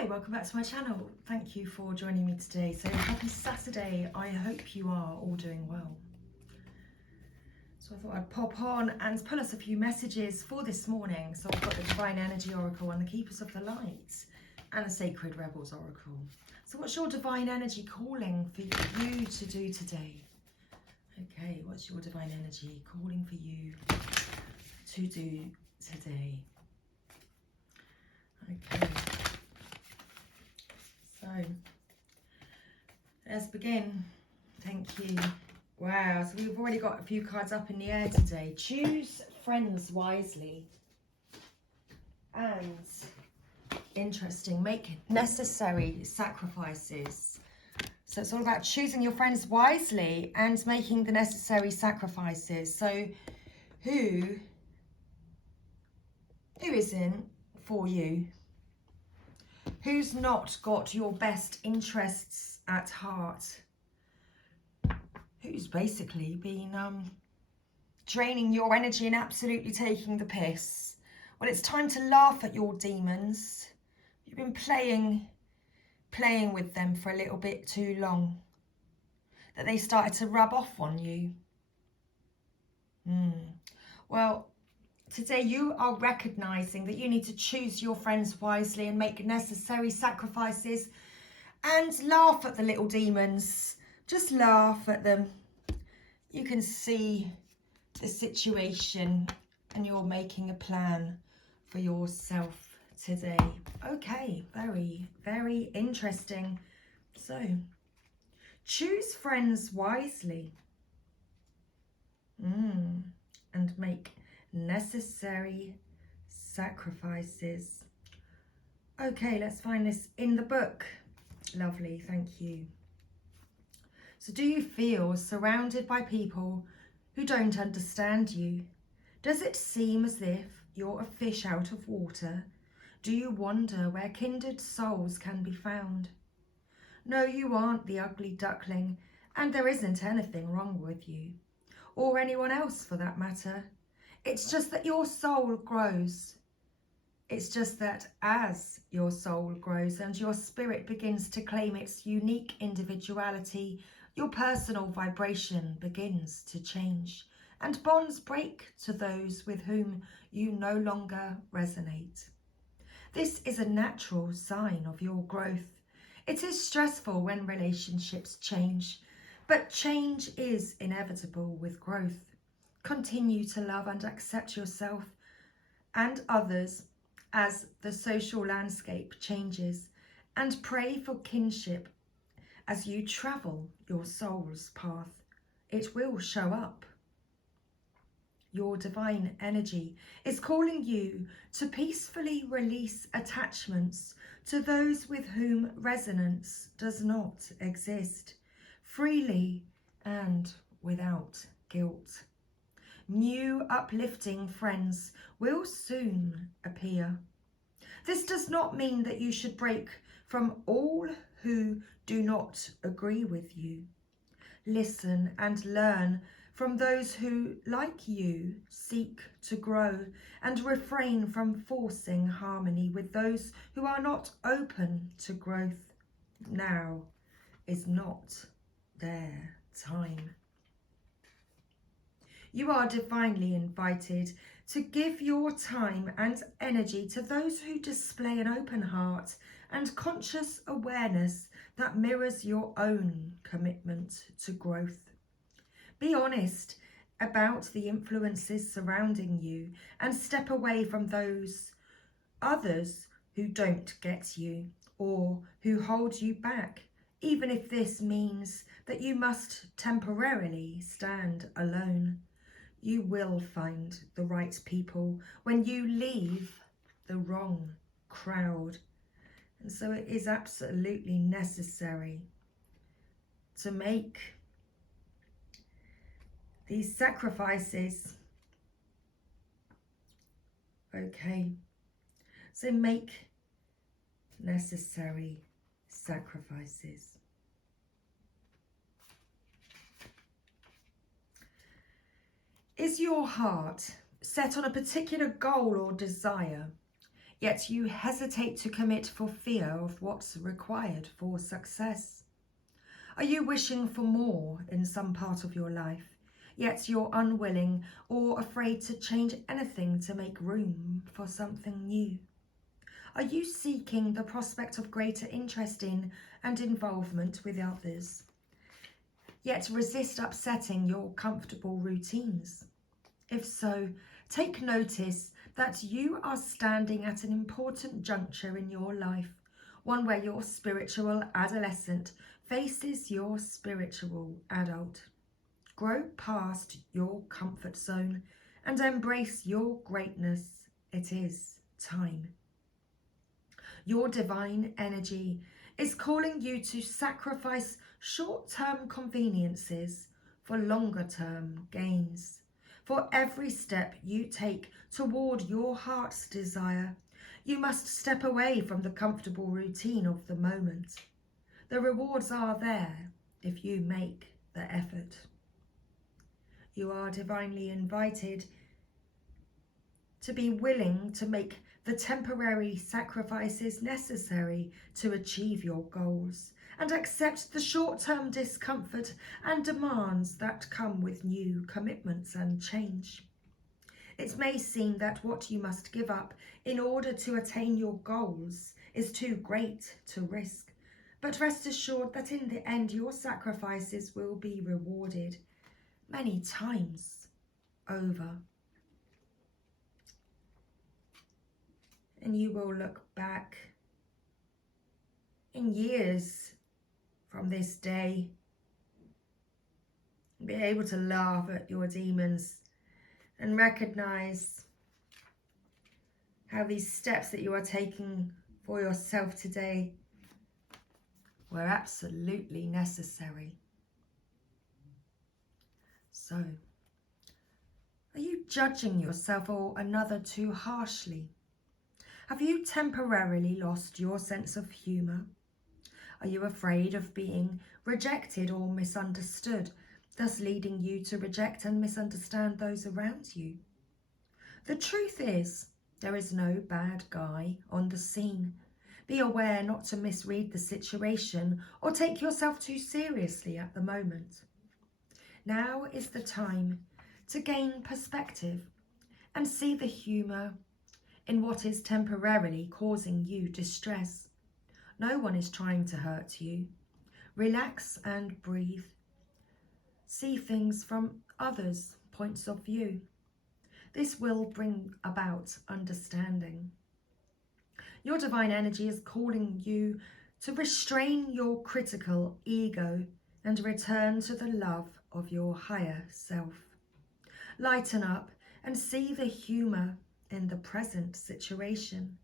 Hi, welcome back to my channel. Thank you for joining me today. So happy Saturday. I hope you are all doing well. So I thought I'd pop on and pull us a few messages for this morning. So I've got the Divine Energy Oracle and the Keepers of the Light and the Sacred Rebels Oracle. So what's your Divine Energy calling for you to do today? Okay, what's your Divine Energy calling for you to do today? Okay. So, let's begin. Thank you. Wow, so we've already got a few cards up in the air today. Choose friends wisely. And, interesting, make necessary sacrifices. So it's all about choosing your friends wisely and making the necessary sacrifices. So, who isn't for you? Who's not got your best interests at heart? Who's basically been draining your energy and absolutely taking the piss? Well, it's time to laugh at your demons. You've been playing with them for a little bit too long. That they started to rub off on you. Well, today you are recognizing that you need to choose your friends wisely and make necessary sacrifices and laugh at the little demons. Just laugh at them. You can see the situation and you're making a plan for yourself today. Okay, very, very interesting. So, choose friends wisely. And make necessary sacrifices. Okay, let's find this in the book. Lovely, thank you. So do you feel surrounded by people who don't understand you? Does it seem as if you're a fish out of water? Do you wonder where kindred souls can be found? No, you aren't the ugly duckling, and there isn't anything wrong with you, or anyone else for that matter. It's just that your soul grows. It's just that as your soul grows and your spirit begins to claim its unique individuality, your personal vibration begins to change and bonds break to those with whom you no longer resonate. This is a natural sign of your growth. It is stressful when relationships change, but change is inevitable with growth. Continue to love and accept yourself and others as the social landscape changes, and pray for kinship as you travel your soul's path. It will show up. Your divine energy is calling you to peacefully release attachments to those with whom resonance does not exist, freely and without guilt. New uplifting friends will soon appear. This does not mean that you should break from all who do not agree with you. Listen and learn from those who, like you, seek to grow, and refrain from forcing harmony with those who are not open to growth. Now is not their time. You are divinely invited to give your time and energy to those who display an open heart and conscious awareness that mirrors your own commitment to growth. Be honest about the influences surrounding you and step away from those others who don't get you or who hold you back, even if this means that you must temporarily stand alone. You will find the right people when you leave the wrong crowd. And so it is absolutely necessary to make these sacrifices. Okay, so make necessary sacrifices. Is your heart set on a particular goal or desire? yet you hesitate to commit for fear of what's required for success? Are you wishing for more in some part of your life, yet you're unwilling or afraid to change anything to make room for something new? Are you seeking the prospect of greater interest in and involvement with others, yet resist upsetting your comfortable routines? If so, take notice that you are standing at an important juncture in your life, one where your spiritual adolescent faces your spiritual adult. Grow past your comfort zone and embrace your greatness. It is time. Your divine energy is calling you to sacrifice short-term conveniences for longer-term gains. For every step you take toward your heart's desire, you must step away from the comfortable routine of the moment. The rewards are there if you make the effort. You are divinely invited to be willing to make the temporary sacrifices necessary to achieve your goals and accept the short-term discomfort and demands that come with new commitments and change. It may seem that what you must give up in order to attain your goals is too great to risk, but rest assured that in the end your sacrifices will be rewarded many times over. And you will look back in years from this day and be able to laugh at your demons and recognize how these steps that you are taking for yourself today were absolutely necessary. So, are you judging yourself or another too harshly? Have you temporarily lost your sense of humour? Are you afraid of being rejected or misunderstood, thus leading you to reject and misunderstand those around you? The truth is, there is no bad guy on the scene. Be aware not to misread the situation or take yourself too seriously at the moment. Now is the time to gain perspective and see the humour in what is temporarily causing you distress. No one is trying to hurt you. Relax and breathe. See things from others' points of view. This will bring about understanding. Your divine energy is calling you to restrain your critical ego and return to the love of your higher self. Lighten up and see the humour in the present situation.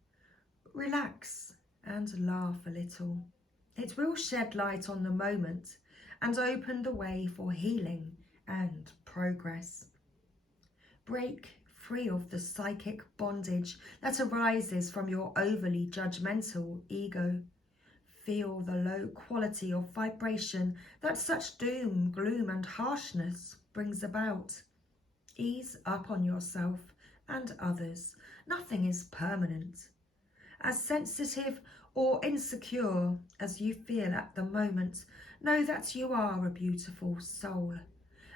Relax and laugh a little. It will shed light on the moment and open the way for healing and progress. Break free of the psychic bondage that arises from your overly judgmental ego. Feel the low quality of vibration that such doom, gloom and harshness brings about. Ease up on yourself and others. Nothing is permanent. As sensitive or insecure as you feel at the moment, know that you are a beautiful soul.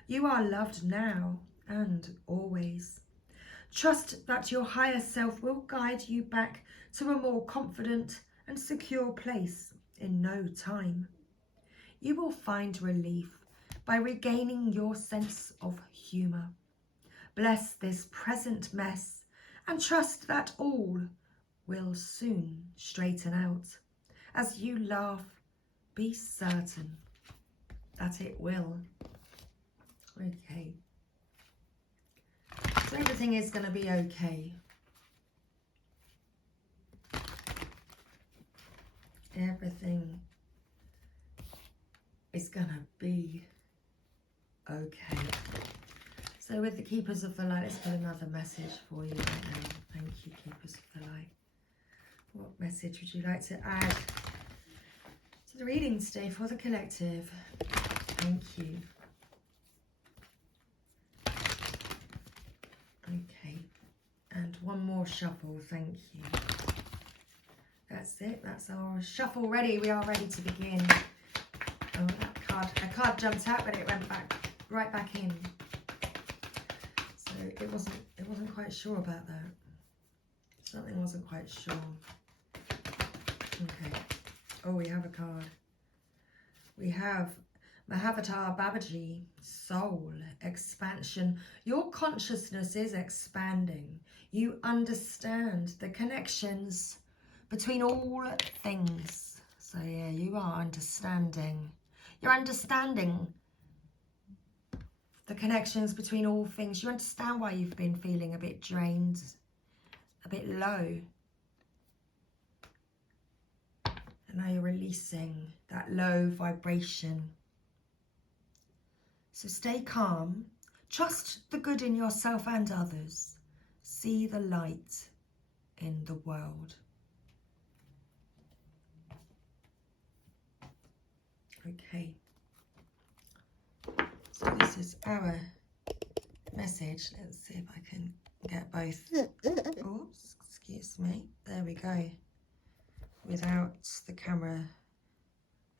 You are loved now and always. Trust that your higher self will guide you back to a more confident and secure place in no time. You will find relief by regaining your sense of humour. Bless this present mess and trust that all will soon straighten out. As you laugh, be certain that it will. Okay. So everything is going to be okay. Everything is going to be okay. So with the Keepers of the Light, let's put another message for you right now. Thank you, Keepers of the Light. What message would you like to add to the reading today for the collective? Thank you. Okay. And one more shuffle, thank you. that's it. That's our shuffle ready. We are ready to begin. Oh, a card jumped out, but it went right back in. So it wasn't quite sure about that. Something wasn't quite sure. Okay. Oh, we have a card. We have Mahavatar Babaji, soul, expansion. Your consciousness is expanding. You understand the connections between all things. So yeah, you are understanding. You're understanding the connections between all things. You understand why you've been feeling a bit drained, a bit low. And now you're releasing that low vibration. So stay calm. Trust the good in yourself and others. See the light in the world. Okay. So this is our message. Let's see if I can get both. Oops, excuse me. There we go. Without the camera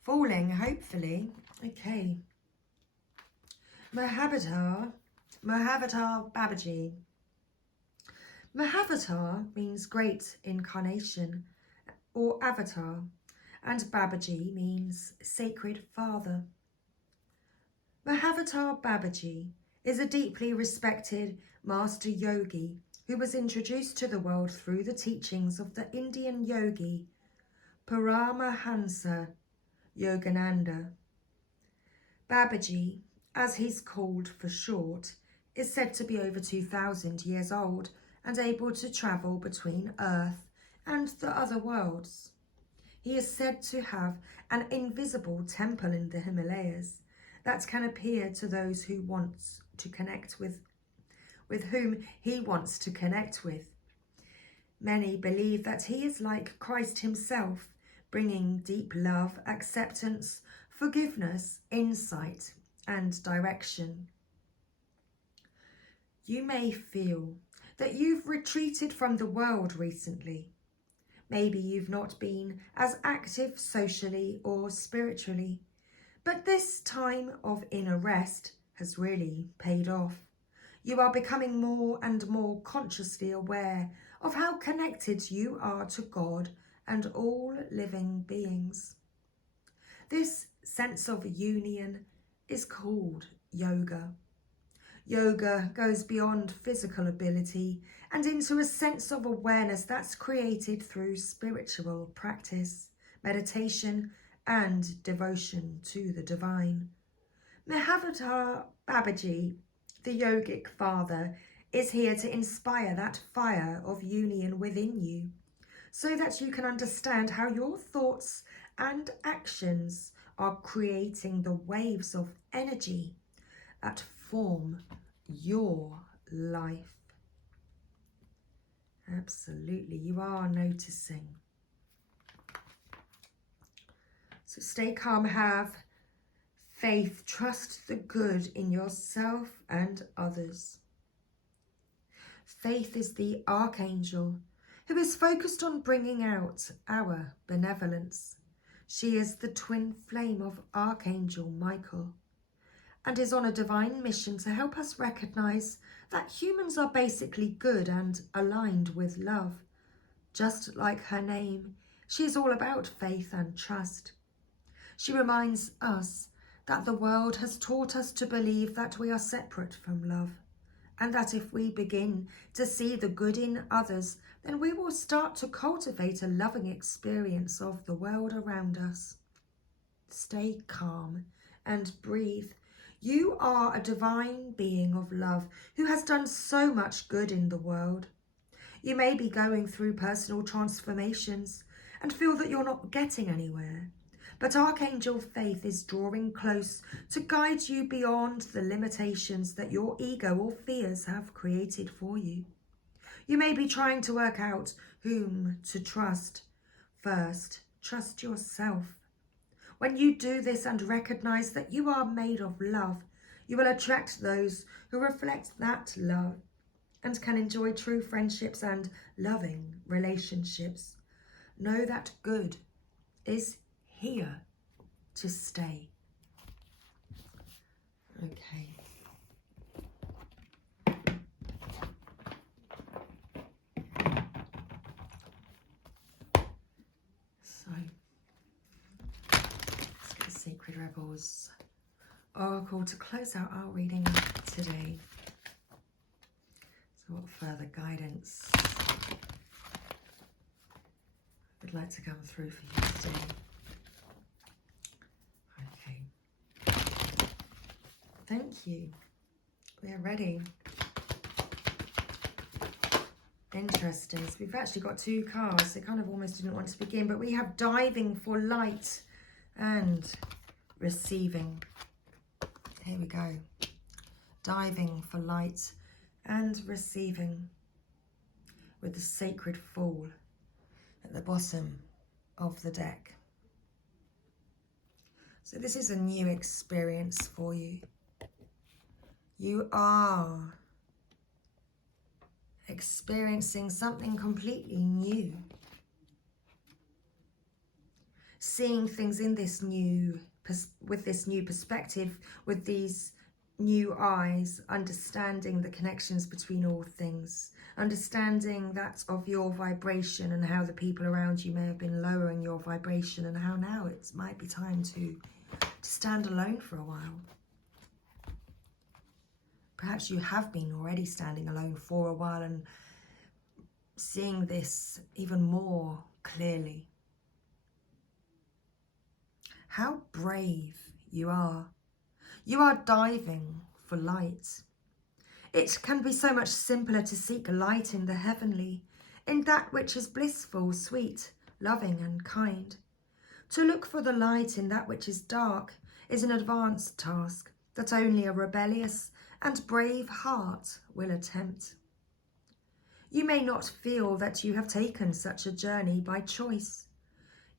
falling, hopefully. Okay. Mahavatar Babaji. Mahavatar means great incarnation or avatar, and Babaji means sacred father. Mahavatar Babaji is a deeply respected master yogi who was introduced to the world through the teachings of the Indian yogi Paramahansa Yogananda. Babaji, as he's called for short, is said to be over 2,000 years old and able to travel between Earth and the other worlds. He is said to have an invisible temple in the Himalayas that can appear to those who want to connect with whom he wants to connect with. Many believe that he is like Christ himself, bringing deep love, acceptance, forgiveness, insight, and direction. You may feel that you've retreated from the world recently. Maybe you've not been as active socially or spiritually, but this time of inner rest has really paid off. You are becoming more and more consciously aware of how connected you are to God and all living beings. This sense of union is called yoga. Yoga goes beyond physical ability and into a sense of awareness that's created through spiritual practice, meditation, and devotion to the divine. Mahavatar Babaji, the yogic father, is here to inspire that fire of union within you, so that you can understand how your thoughts and actions are creating the waves of energy that form your life. Absolutely, you are noticing. So stay calm, have faith, trust the good in yourself and others. Faith is the archangel who is focused on bringing out our benevolence. She is the twin flame of Archangel Michael and is on a divine mission to help us recognize that humans are basically good and aligned with love. Just like her name, she is all about faith and trust. She reminds us that the world has taught us to believe that we are separate from love, and that if we begin to see the good in others, then we will start to cultivate a loving experience of the world around us. Stay calm and breathe. You are a divine being of love who has done so much good in the world. You may be going through personal transformations and feel that you're not getting anywhere, but Archangel Faith is drawing close to guide you beyond the limitations that your ego or fears have created for you. You may be trying to work out whom to trust. First, trust yourself. When you do this and recognize that you are made of love, you will attract those who reflect that love and can enjoy true friendships and loving relationships. know that good is here to stay. Okay. So, let's get the Sacred Rebels Oracle to close out our reading today. So what further guidance would like to come through for you today? Okay. Thank you. We are ready. Interesting. So we've actually got two cards. They kind of almost didn't want to begin, but we have diving for light and receiving. Here we go. Diving for light and receiving, with the Sacred Fool at the bottom of the deck. So this is a new experience for you. You are experiencing something completely new. Seeing things in this new, with this new perspective, with these new eyes, understanding the connections between all things, understanding that of your vibration and how the people around you may have been lowering your vibration, and how now it might be time to stand alone for a while. Perhaps you have been already standing alone for a while and seeing this even more clearly. How brave you are. You are diving for light. It can be so much simpler to seek light in the heavenly, in that which is blissful, sweet, loving and kind. To look for the light in that which is dark is an advanced task that only a rebellious and brave heart will attempt. You may not feel that you have taken such a journey by choice,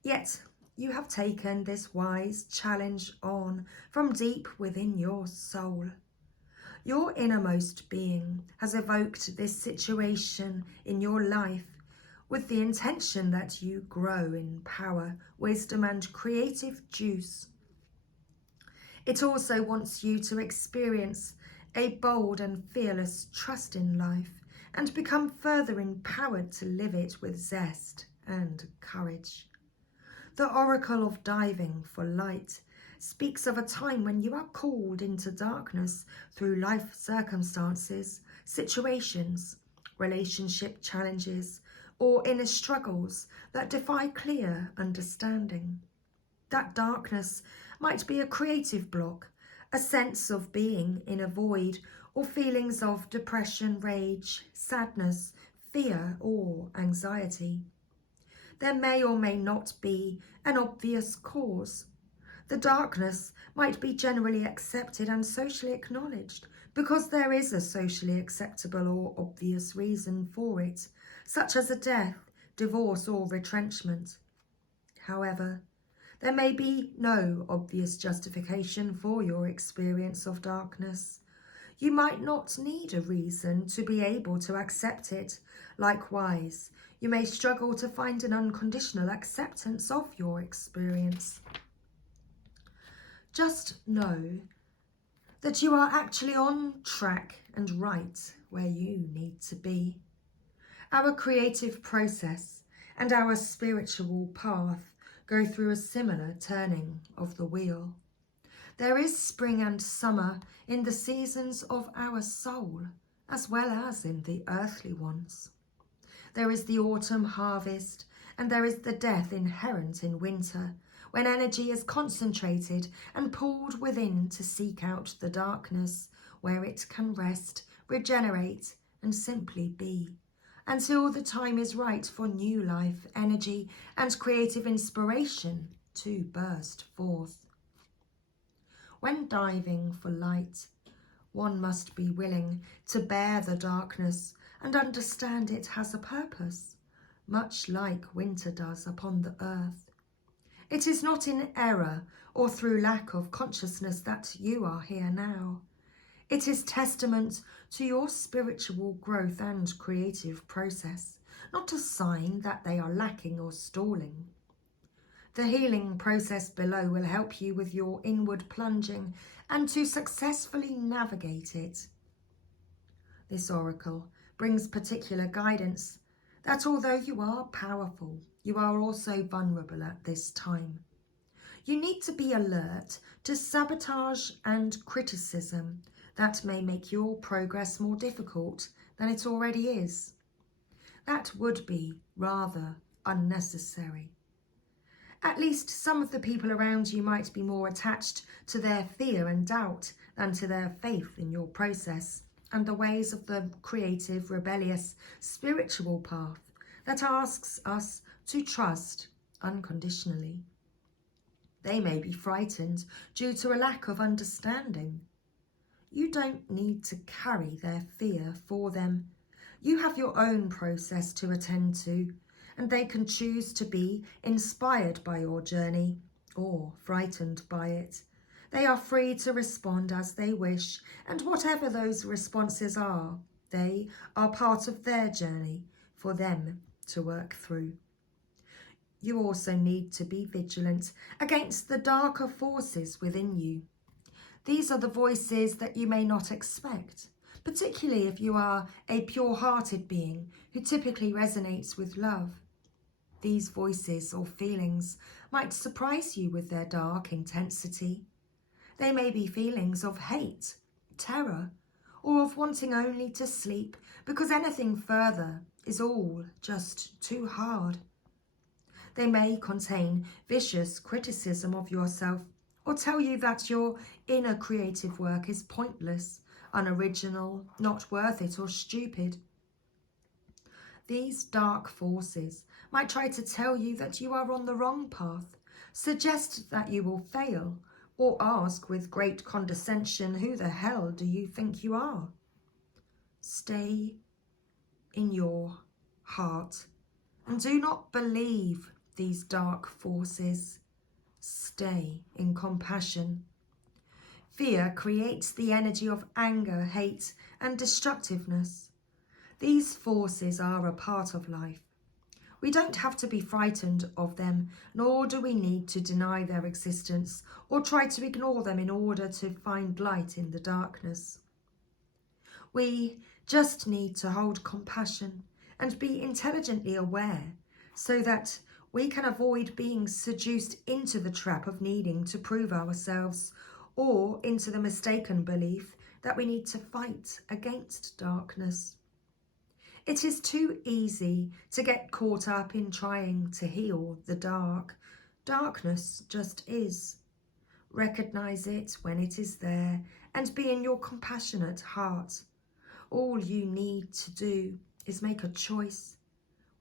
yet you have taken this wise challenge on from deep within your soul. Your innermost being has evoked this situation in your life with the intention that you grow in power, wisdom and creative juice. It also wants you to experience a bold and fearless trust in life and become further empowered to live it with zest and courage. The Oracle of Diving for Light speaks of a time when you are called into darkness through life circumstances, situations, relationship challenges, or inner struggles that defy clear understanding. That darkness might be a creative block, a sense of being in a void, or feelings of depression, rage, sadness, fear, or anxiety. There may or may not be an obvious cause. The darkness might be generally accepted and socially acknowledged because there is a socially acceptable or obvious reason for it, such as a death, divorce, or retrenchment. However, there may be no obvious justification for your experience of darkness. You might not need a reason to be able to accept it. Likewise, you may struggle to find an unconditional acceptance of your experience. Just know that you are actually on track and right where you need to be. Our creative process and our spiritual path go through a similar turning of the wheel. There is spring and summer in the seasons of our soul, as well as in the earthly ones. There is the autumn harvest, and there is the death inherent in winter, when energy is concentrated and pulled within to seek out the darkness, where it can rest, regenerate, and simply be, until the time is right for new life, energy, and creative inspiration to burst forth. When diving for light, one must be willing to bear the darkness and understand it has a purpose, much like winter does upon the earth. It is not in error or through lack of consciousness that you are here now. It is testament to your spiritual growth and creative process, not a sign that they are lacking or stalling. The healing process below will help you with your inward plunging and to successfully navigate it. This oracle brings particular guidance that although you are powerful, you are also vulnerable at this time. You need to be alert to sabotage and criticism that may make your progress more difficult than it already is. That would be rather unnecessary. At least some of the people around you might be more attached to their fear and doubt than to their faith in your process and the ways of the creative, rebellious, spiritual path that asks us to trust unconditionally. They may be frightened due to a lack of understanding. You don't need to carry their fear for them. You have your own process to attend to, and they can choose to be inspired by your journey or frightened by it. They are free to respond as they wish, and whatever those responses are, they are part of their journey for them to work through. You also need to be vigilant against the darker forces within you. These are the voices that you may not expect, particularly if you are a pure-hearted being who typically resonates with love. These voices or feelings might surprise you with their dark intensity. They may be feelings of hate, terror, or of wanting only to sleep because anything further is all just too hard. They may contain vicious criticism of yourself or tell you that your inner creative work is pointless, unoriginal, not worth it, or stupid. These dark forces might try to tell you that you are on the wrong path, suggest that you will fail, or ask with great condescension, who the hell do you think you are? Stay in your heart and do not believe these dark forces. Stay in compassion. Fear creates the energy of anger, hate, and destructiveness. These forces are a part of life. We don't have to be frightened of them, nor do we need to deny their existence or try to ignore them in order to find light in the darkness. We just need to hold compassion and be intelligently aware so that we can avoid being seduced into the trap of needing to prove ourselves or into the mistaken belief that we need to fight against darkness. It is too easy to get caught up in trying to heal the dark. Darkness just is. Recognize it when it is there and be in your compassionate heart. All you need to do is make a choice.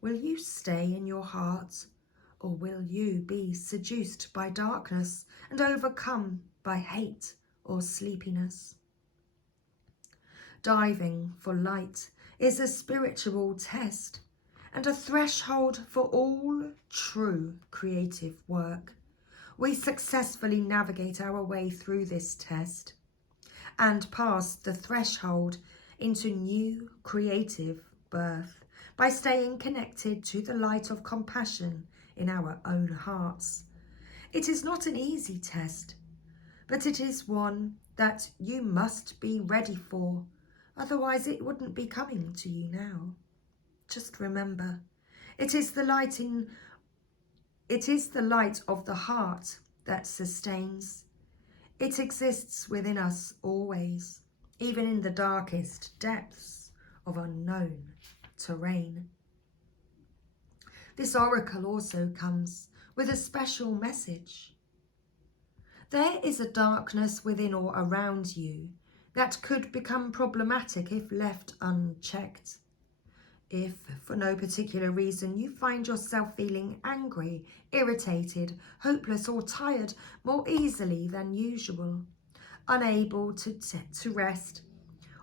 Will you stay in your heart, or will you be seduced by darkness and overcome by hate or sleepiness? Diving for light is a spiritual test and a threshold for all true creative work. We successfully navigate our way through this test and pass the threshold into new creative birth by staying connected to the light of compassion in our own hearts. It is not an easy test, but it is one that you must be ready for. Otherwise, it wouldn't be coming to you now. Just remember, it is the light of the heart that sustains. It exists within us always, even in the darkest depths of unknown terrain. This oracle also comes with a special message. There is a darkness within or around you that could become problematic if left unchecked. If, for no particular reason, you find yourself feeling angry, irritated, hopeless or tired more easily than usual, unable to rest,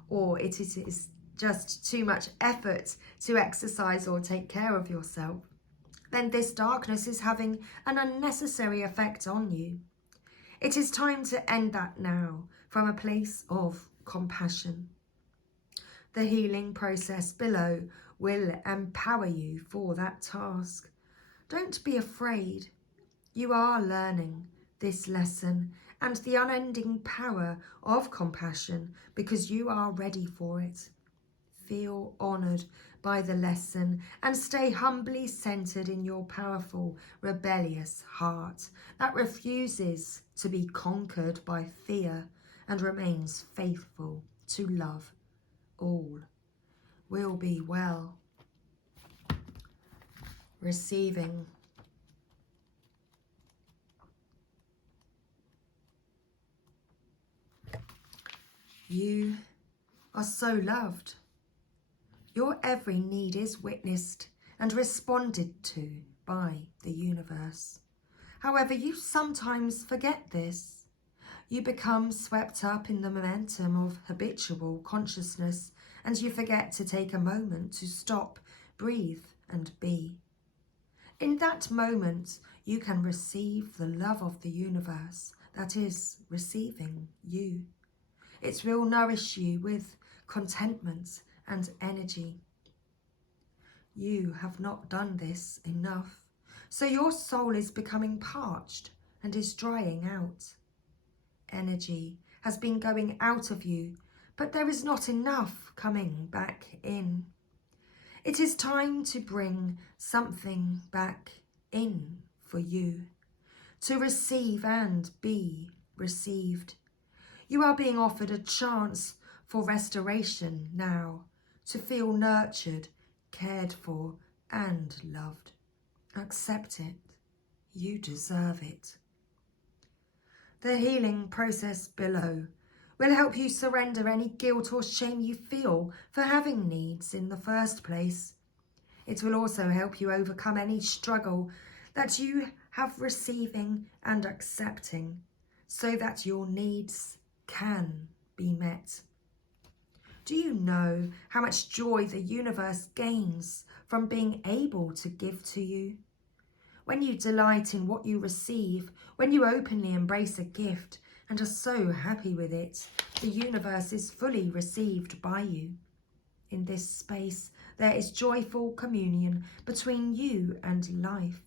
or it is just too much effort to exercise or take care of yourself, then this darkness is having an unnecessary effect on you. It is time to end that now from a place of compassion. The healing process below will empower you for that task. Don't be afraid. You are learning this lesson and the unending power of compassion because you are ready for it. Feel honoured by the lesson and stay humbly centred in your powerful, rebellious heart that refuses to be conquered by fear and remains faithful to love. All will be well. Receiving. You are so loved. Your every need is witnessed and responded to by the universe. However, you sometimes forget this. You become swept up in the momentum of habitual consciousness, and you forget to take a moment to stop, breathe, and be. In that moment, you can receive the love of the universe that is receiving you. It will nourish you with contentment and energy. You have not done this enough, so your soul is becoming parched and is drying out. Energy has been going out of you, but there is not enough coming back in. It is time to bring something back in for you, to receive and be received. You are being offered a chance for restoration now, to feel nurtured, cared for, and loved. Accept it. You deserve it. The healing process below will help you surrender any guilt or shame you feel for having needs in the first place. It will also help you overcome any struggle that you have receiving and accepting so that your needs can be met. Do you know how much joy the universe gains from being able to give to you? When you delight in what you receive, when you openly embrace a gift and are so happy with it, the universe is fully received by you. In this space, there is joyful communion between you and life.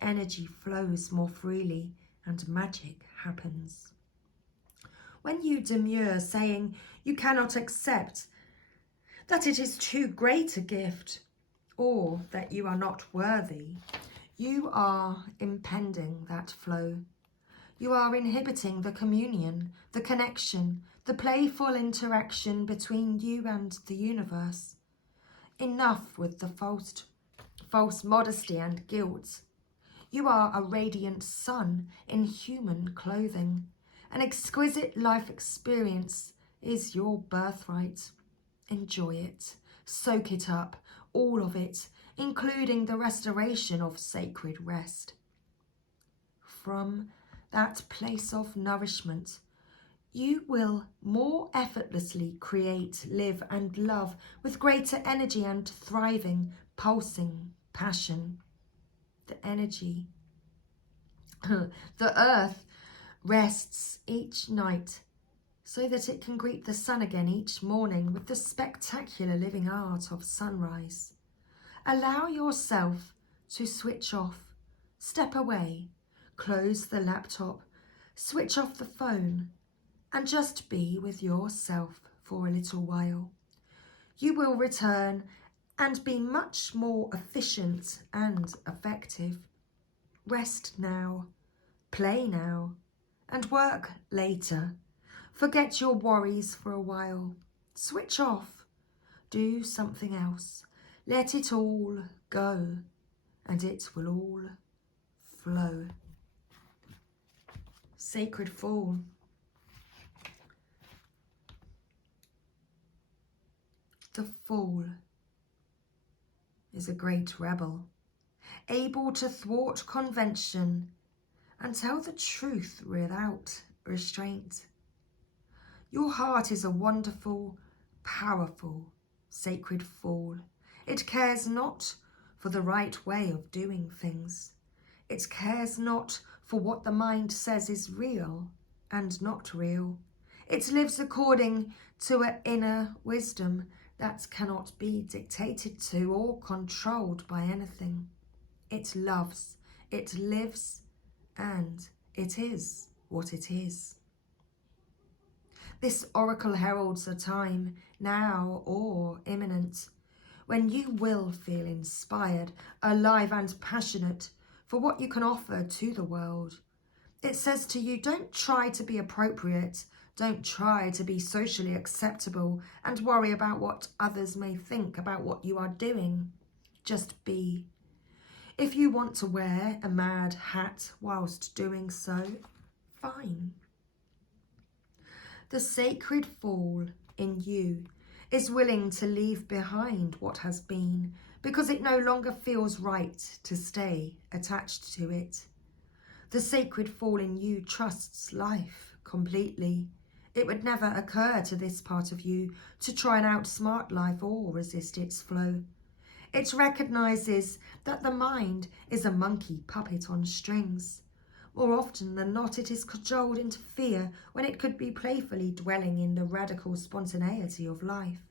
Energy flows more freely and magic happens. When you demur, saying you cannot accept, that it is too great a gift, or that you are not worthy, you are impeding that flow. You are inhibiting the communion, the connection, the playful interaction between you and the universe. Enough with the false modesty and guilt. You are a radiant sun in human clothing. An exquisite life experience is your birthright. Enjoy it. Soak it up, all of it, including the restoration of sacred rest. From that place of nourishment, you will more effortlessly create, live and love with greater energy and thriving, pulsing passion. The energy, the earth rests each night so that it can greet the sun again each morning with the spectacular living art of sunrise. Allow yourself to switch off, step away, close the laptop, switch off the phone, and just be with yourself for a little while. You will return and be much more efficient and effective. Rest now, play now, and work later. Forget your worries for a while. Switch off. Do something else. Let it all go, and it will all flow. Sacred Fall. The Fool is a great rebel, able to thwart convention and tell the truth without restraint. Your heart is a wonderful, powerful, sacred fool. It cares not for the right way of doing things. It cares not for what the mind says is real and not real. It lives according to an inner wisdom, that cannot be dictated to or controlled by anything. It loves, it lives, and it is what it is. This oracle heralds a time, now or imminent, when you will feel inspired, alive and passionate for what you can offer to the world. It says to you, don't try to be appropriate, don't try to be socially acceptable and worry about what others may think about what you are doing. Just be. If you want to wear a mad hat whilst doing so, fine. The sacred fool in you is willing to leave behind what has been because it no longer feels right to stay attached to it. The sacred fool in you trusts life completely. It would never occur to this part of you to try and outsmart life or resist its flow. It recognises that the mind is a monkey puppet on strings. More often than not, it is cajoled into fear when it could be playfully dwelling in the radical spontaneity of life.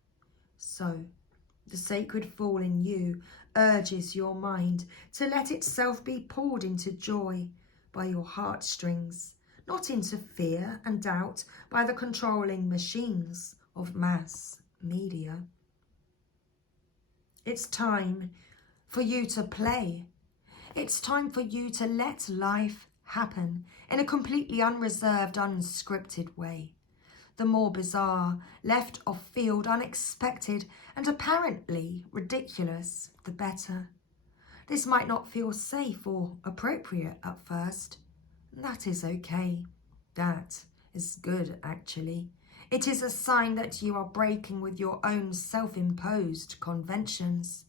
So, the sacred fool in you urges your mind to let itself be pulled into joy by your heartstrings, not into fear and doubt by the controlling machines of mass media. It's time for you to play. It's time for you to let life happen in a completely unreserved, unscripted way. The more bizarre, left of field, unexpected, and apparently ridiculous, the better. This might not feel safe or appropriate at first. That is okay. That is good, actually. It is a sign that you are breaking with your own self-imposed conventions.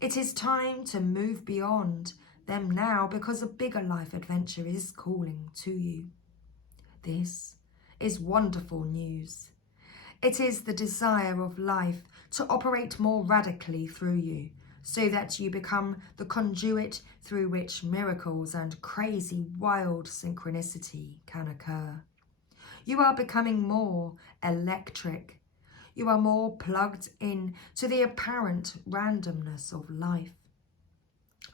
It is time to move beyond them now because a bigger life adventure is calling to you. This is wonderful news. It is the desire of life to operate more radically through you so that you become the conduit through which miracles and crazy wild synchronicity can occur. You are becoming more electric. You are more plugged in to the apparent randomness of life.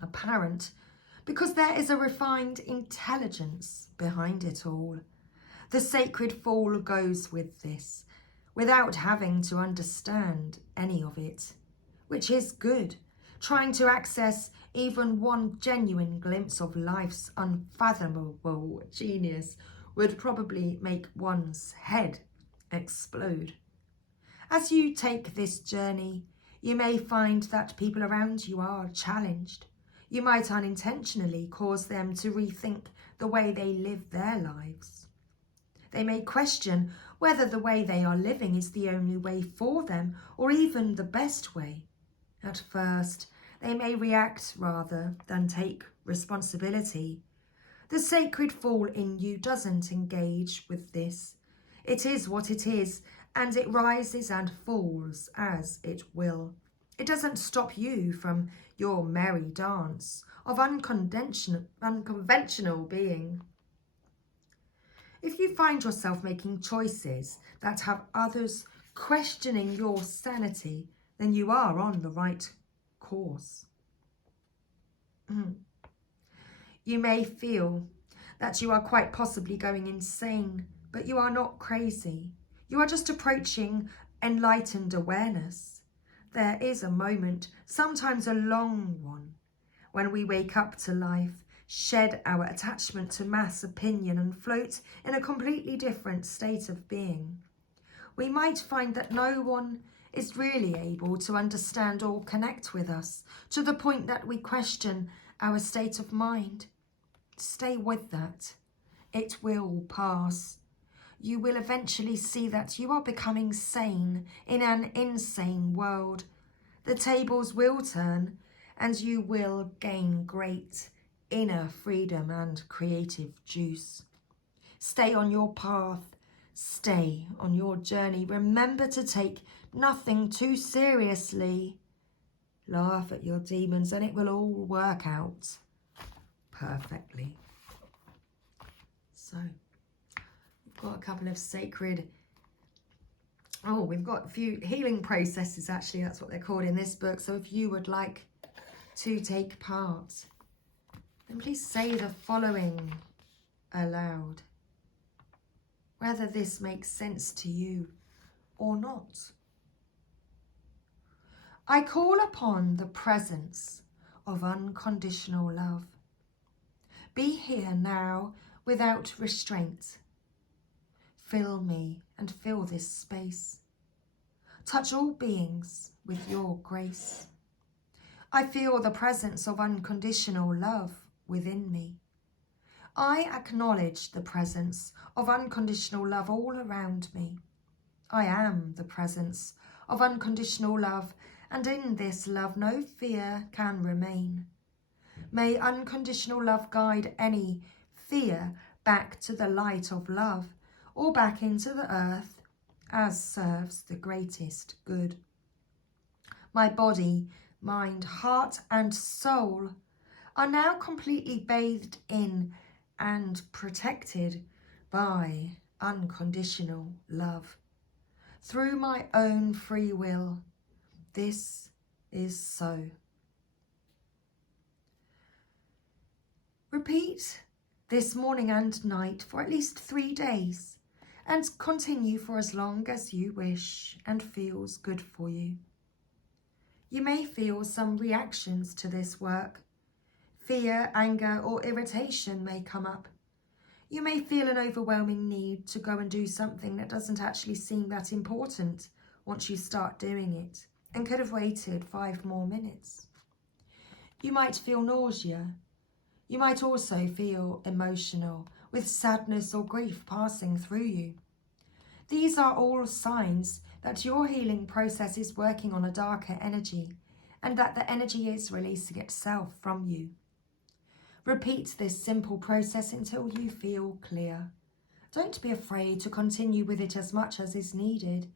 Apparent because there is a refined intelligence behind it all. The sacred fool goes with this, without having to understand any of it, which is good. Trying to access even one genuine glimpse of life's unfathomable genius would probably make one's head explode. As you take this journey, you may find that people around you are challenged. You might unintentionally cause them to rethink the way they live their lives. They may question whether the way they are living is the only way for them or even the best way. At first, they may react rather than take responsibility. The sacred fool in you doesn't engage with this. It is what it is, and it rises and falls as it will. It doesn't stop you from your merry dance of unconventional being. If you find yourself making choices that have others questioning your sanity, then you are on the right course. You may feel that you are quite possibly going insane, but you are not crazy. You are just approaching enlightened awareness. There is a moment, sometimes a long one, when we wake up to life, shed our attachment to mass opinion and float in a completely different state of being. We might find that no one is really able to understand or connect with us to the point that we question our state of mind. Stay with that. It will pass. You will eventually see that you are becoming sane in an insane world. The tables will turn and you will gain great inner freedom and creative juice. Stay on your path. Stay on your journey. Remember to take nothing too seriously. Laugh at your demons and it will all work out perfectly. So, we've got a couple of sacred Oh, we've got a few healing processes, actually. That's what they're called in this book. So if you would like to take part, then please say the following aloud, whether this makes sense to you or not. I call upon the presence of unconditional love. Be here now without restraint. Fill me and fill this space. Touch all beings with your grace. I feel the presence of unconditional love within me. I acknowledge the presence of unconditional love all around me. I am the presence of unconditional love, and in this love no fear can remain. May unconditional love guide any fear back to the light of love, or back into the earth as serves the greatest good. My body, mind, heart and soul are now completely bathed in and protected by unconditional love. Through my own free will, this is so. Repeat this morning and night for at least 3 days, and continue for as long as you wish and feels good for you. You may feel some reactions to this work. Fear, anger, or irritation may come up. You may feel an overwhelming need to go and do something that doesn't actually seem that important once you start doing it, and could have waited 5 more minutes. You might feel nausea. You might also feel emotional, with sadness or grief passing through you. These are all signs that your healing process is working on a darker energy, and that the energy is releasing itself from you. Repeat this simple process until you feel clear. Don't be afraid to continue with it as much as is needed,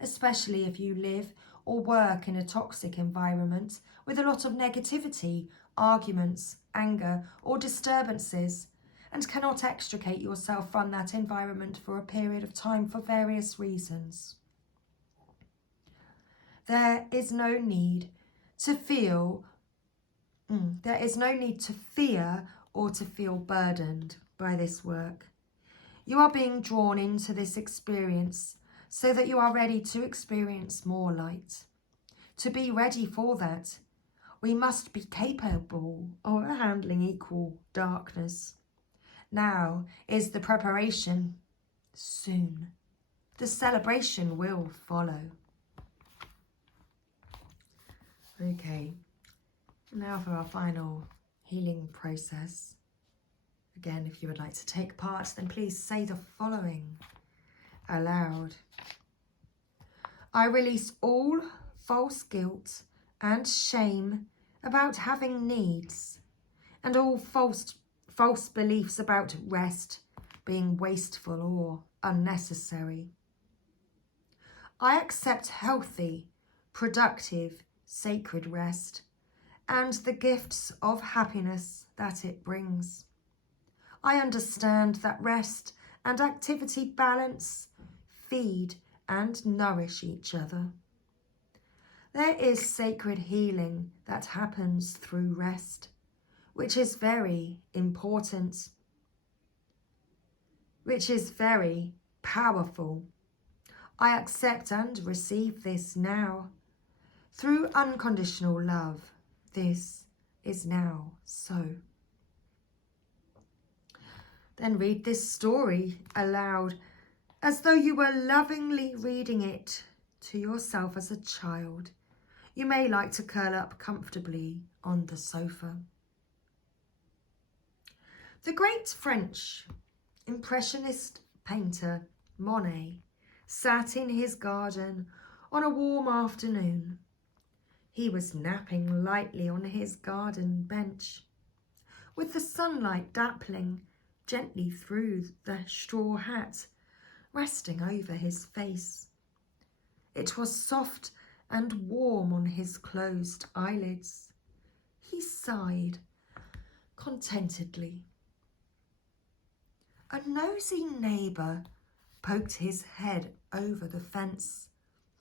especially if you live or work in a toxic environment with a lot of negativity, arguments, anger, or disturbances, and cannot extricate yourself from that environment for a period of time for various reasons. There is no need to fear or to feel burdened by this work. You are being drawn into this experience so that you are ready to experience more light. To be ready for that, we must be capable of handling equal darkness. Now is the preparation. Soon, the celebration will follow. Okay, now for our final healing process. Again, if you would like to take part, then please say the following aloud. I release all false guilt and shame about having needs, and all false beliefs about rest being wasteful or unnecessary. I accept healthy, productive, sacred rest and the gifts of happiness that it brings. I understand that rest and activity balance, feed and nourish each other. There is sacred healing that happens through rest, which is very important, which is very powerful. I accept and receive this now. Through unconditional love, this is now so. Then read this story aloud as though you were lovingly reading it to yourself as a child. You may like to curl up comfortably on the sofa. The great French Impressionist painter Monet sat in his garden on a warm afternoon. He was napping lightly on his garden bench, with the sunlight dappling gently through the straw hat, resting over his face. It was soft and warm on his closed eyelids. He sighed contentedly. A nosy neighbour poked his head over the fence,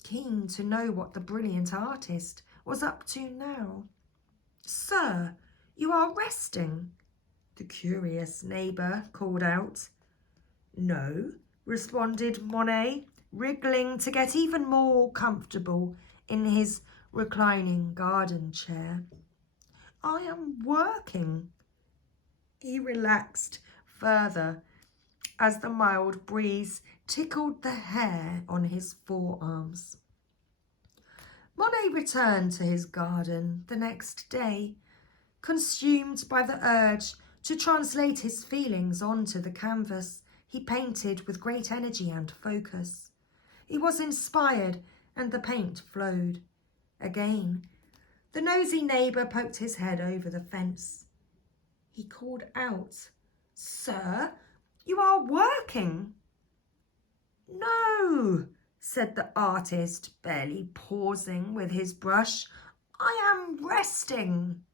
keen to know what the brilliant artist was up to now. "Sir, you are resting," the curious neighbour called out. "No," responded Monet, wriggling to get even more comfortable in his reclining garden chair. "I am working." He relaxed further as the mild breeze tickled the hair on his forearms. Monet returned to his garden the next day, consumed by the urge to translate his feelings onto the canvas. He painted with great energy and focus. He was inspired, and the paint flowed. Again, the nosy neighbour poked his head over the fence. He called out, "Sir, you are working." "No," said the artist, barely pausing with his brush. "I am resting."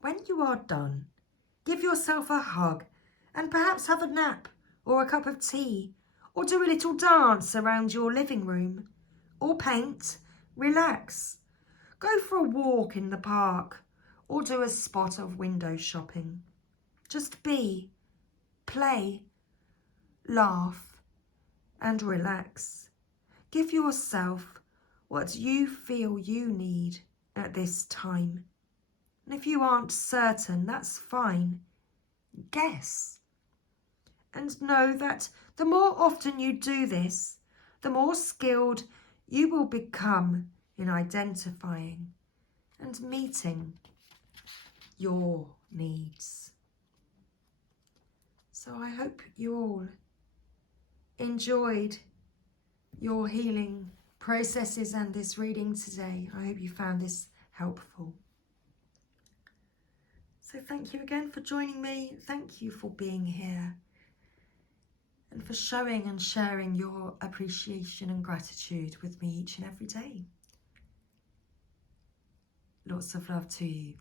When you are done, give yourself a hug and perhaps have a nap or a cup of tea, or do a little dance around your living room, or paint, relax, go for a walk in the park, or do a spot of window shopping. Just be, play, laugh, and relax. Give yourself what you feel you need at this time. And if you aren't certain, that's fine. Guess. And know that the more often you do this, the more skilled you will become in identifying and meeting your needs. So I hope you all enjoyed your healing processes and this reading today. I hope you found this helpful. So thank you again for joining me. Thank you for being here and for showing and sharing your appreciation and gratitude with me each and every day. Lots of love to you.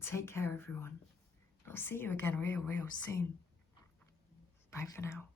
Take care, everyone. I'll see you again real soon. Bye for now.